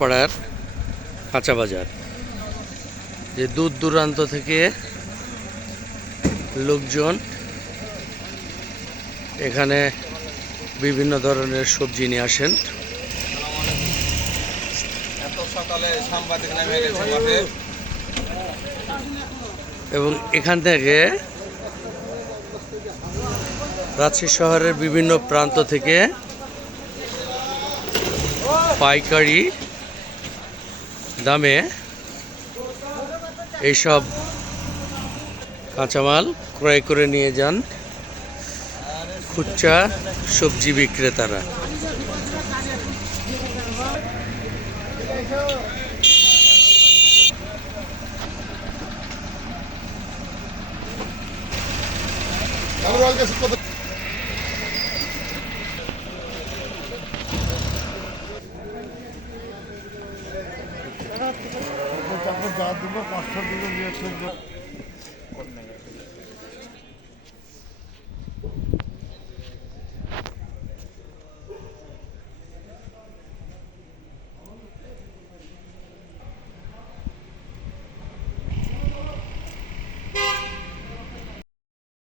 পাড়ার কাঁচা বাজার। যে দূর দূরান্ত থেকে লোকজন এখানে বিভিন্ন ধরনের সবজি নিয়ে আসেন। এবং এখান থেকে রাজশাহী শহরের বিভিন্ন প্রান্ত থেকে পাইকারি দামে এইসব কাঁচামাল ক্রয় করে নিয়ে যান খুচরা সবজি বিক্রেতারা। তারপর যা দেবো পাঁচশো দেবো নিয়ে